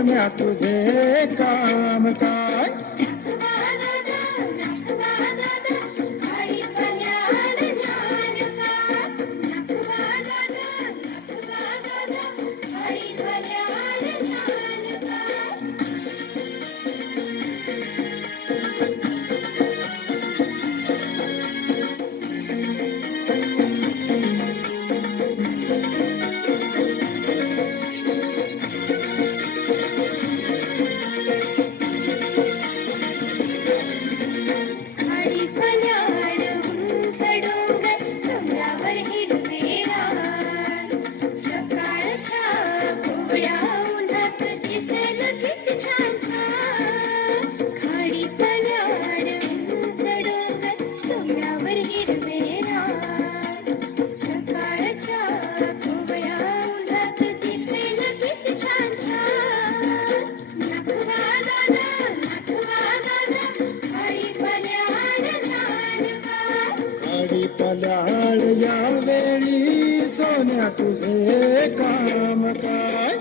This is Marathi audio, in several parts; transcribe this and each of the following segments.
सोन्या तुझे काम काय? छान छान खाडी पल्याड उंच डोंगर डोंगरावर हिरवे रान सकाळच्या कोवळ्या उन्हात दिसेल किती छान छान नाखवा दादा खाडी पल्याड नानका खाडी पल्याड या वेळी सोन्या तुझे काम काय?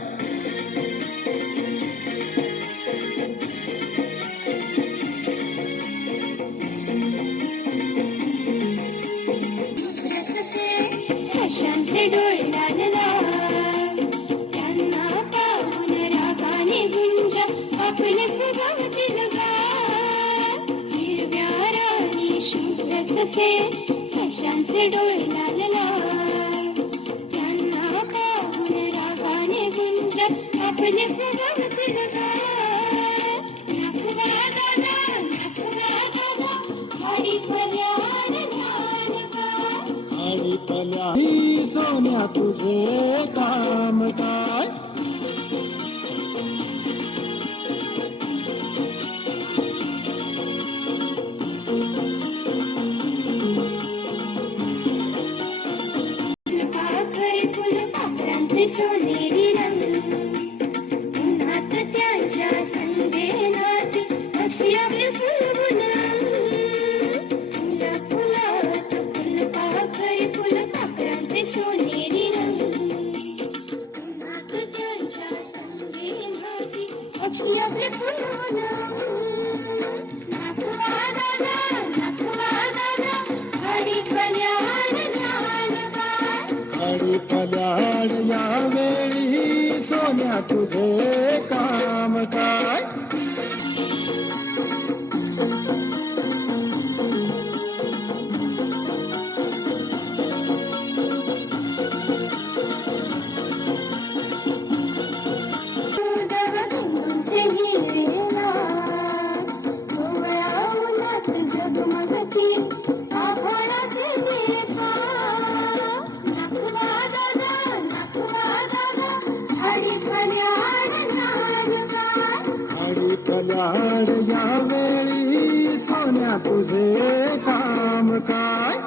सशांचे डोळे लाल लाल त्यांना पाहून रागाने गुंजा आपले फुगावतील गाल हिरव्या राणी शुभ्र ससे सशांचे डोळे लाल लाल त्यांना पाहून रागाने गुंजा आपले फुगावतील गाल नाखवा दादा खाडी पल्याड खाडी पल्याड सोन्या तुझे काम काय? फुलपाखरांचे सोनेरी रंग उन्हात त्यांच्या संदेनात पक्षी आपले फुलवून फुलात फुलपाखरांचे सोनेरी रंग उन्हात त्यांच्या संदेनात पक्षी आपले फुलवून नाखवा दादा खाडी पल्याड खाडी पल्याड या वेळी सोन्या तुझे काम काय? खाडी पल्याड या वेळी सोन्या तुझे काम काय?